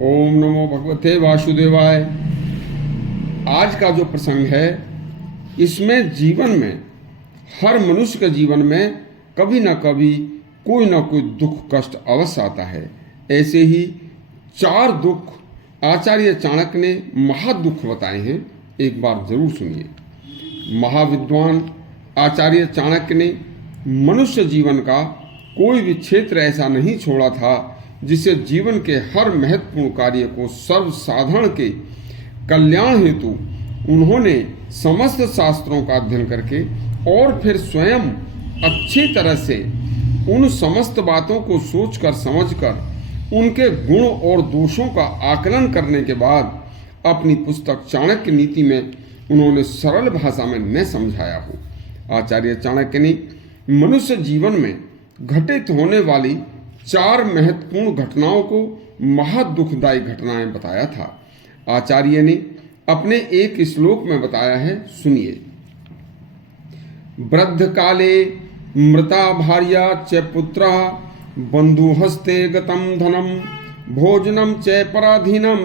ओम नमो भगवते वासुदेवाय। आज का जो प्रसंग है इसमें जीवन में हर मनुष्य के जीवन में कभी ना कभी कोई ना कोई दुख कष्ट अवश्य आता है। ऐसे ही 4 दुख आचार्य चाणक्य ने महादुख बताए हैं, एक बार जरूर सुनिए। महाविद्वान आचार्य चाणक्य ने मनुष्य जीवन का कोई भी क्षेत्र ऐसा नहीं छोड़ा था जिसे जीवन के हर महत्वपूर्ण कार्य को सर्वसाधारण के कल्याण हेतु उन्होंने समस्त शास्त्रों का अध्ययन करके और फिर स्वयं अच्छी तरह से उन समस्त बातों को सोचकर समझकर उनके गुण और दोषों का आकलन करने के बाद अपनी पुस्तक चाणक्य नीति में उन्होंने सरल भाषा में न समझाया हो। आचार्य चाणक्य ने मनुष्य जीवन में घटित होने वाली 4 महत्वपूर्ण घटनाओं को महादुखदायी घटनाएं बताया था। आचार्य ने अपने एक श्लोक में बताया है, सुनिए। वृद्ध काले मृता भार्या च पुत्रा बंधु हस्ते गतम धनम भोजनम च पराधीनम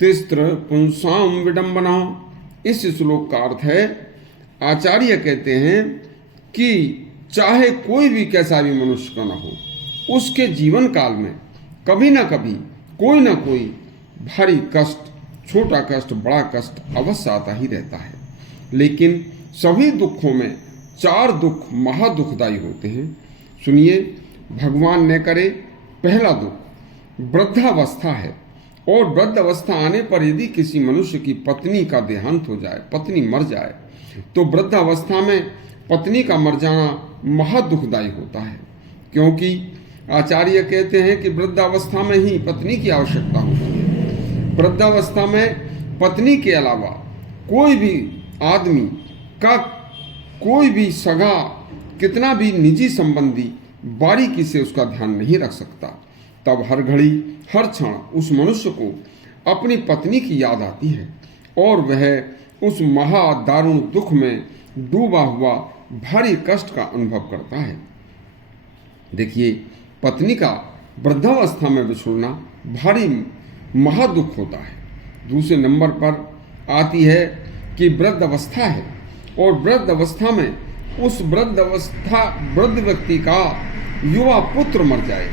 तिस्त्र पुंसाम विडंबना। इस श्लोक का अर्थ है, आचार्य कहते हैं कि चाहे कोई भी कैसा भी मनुष्य का न हो, उसके जीवन काल में कभी ना कभी कोई ना कोई भारी कष्ट, छोटा कष्ट, बड़ा कष्ट अवश्य आता ही रहता है। लेकिन सभी दुखों में 4 दुख महादुखदायी होते हैं। सुनिए, भगवान ने करे। पहला दुख वृद्धावस्था है, और वृद्धावस्था आने पर यदि किसी मनुष्य की पत्नी का देहांत हो जाए, पत्नी मर जाए, तो वृद्धावस्था में पत्नी का मर जाना महादुखदायी होता है। क्योंकि आचार्य कहते हैं कि वृद्धावस्था में ही पत्नी की आवश्यकता होती है। वृद्धावस्था में पत्नी के अलावा कोई भी आदमी का कोई भी सगा, कितना भी निजी संबंधी बारीकी से उसका ध्यान नहीं रख सकता। तब हर घड़ी हर क्षण उस मनुष्य को अपनी पत्नी की याद आती है और वह उस महादारुण दुख में डूबा हुआ भारी कष्ट का अनुभव करता है। देखिए, पत्नी का वृद्धावस्था में बिछुड़ना भारी महादुख होता है। दूसरे नंबर पर आती है कि वृद्ध अवस्था है, और वृद्ध अवस्था में उस वृद्ध व्यक्ति का युवा पुत्र मर जाए,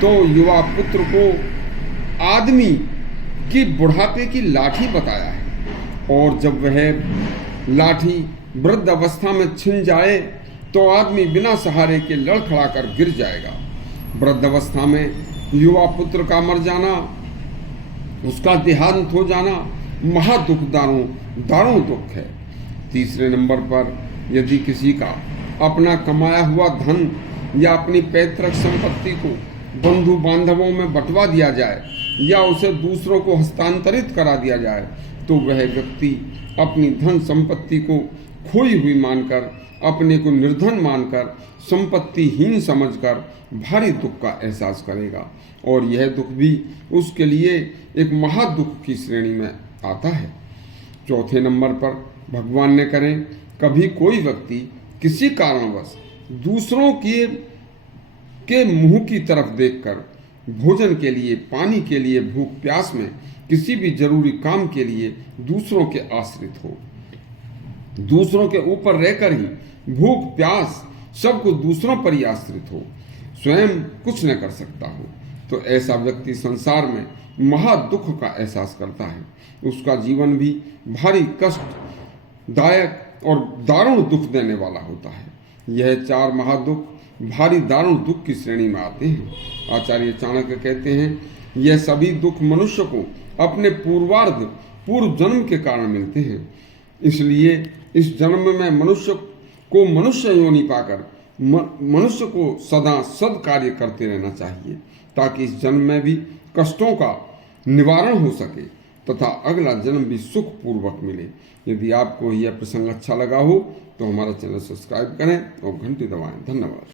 तो युवा पुत्र को आदमी की बुढ़ापे की लाठी बताया है, और जब वह लाठी वृद्ध अवस्था में छिन जाए तो आदमी बिना सहारे के लड़खड़ा कर गिर जाएगा। वृद्ध अवस्था में युवा पुत्र का मर जाना, उसका देहांत हो जाना दारुण दुख है। तीसरे नंबर पर यदि किसी का अपना कमाया हुआ धन या अपनी पैतृक संपत्ति को बंधु बांधवों में बंटवा दिया जाए या उसे दूसरों को हस्तांतरित करा दिया जाए, तो वह व्यक्ति अपनी धन संपत्ति को खोई हुई मानकर, अपने को निर्धन मानकर, संपत्तिहीन समझकर भारी दुख का एहसास करेगा, और यह दुख भी उसके लिए एक महादुख की श्रेणी में आता है। चौथे नंबर पर भगवान ने करें, कभी कोई व्यक्ति किसी कारणवश दूसरों के मुंह की तरफ देखकर भोजन के लिए, पानी के लिए, भूख प्यास में, किसी भी जरूरी काम के लिए दूसरों के आश्रित हो, दूसरों के ऊपर रहकर ही भूख प्यास सब कुछ दूसरों पर ही आश्रित हो, स्वयं कुछ न कर सकता हो, तो ऐसा व्यक्ति संसार में महादुख का एहसास करता है। उसका जीवन भी भारी कष्टदायक और दारुण दुख देने वाला होता है। यह 4 महादुख भारी दारुण दुख की श्रेणी में आते हैं। आचार्य चाणक्य कहते हैं, यह सभी दुख मनुष्य को अपने पूर्व जन्म के कारण मिलते हैं। इसलिए इस जन्म में मनुष्य को मनुष्य योनि पाकर मनुष्य को सदा सद कार्य करते रहना चाहिए, ताकि इस जन्म में भी कष्टों का निवारण हो सके तथा अगला जन्म भी सुख पूर्वक मिले। यदि आपको यह प्रसंग अच्छा लगा हो तो हमारा चैनल सब्सक्राइब करें और घंटी दबाएं। धन्यवाद।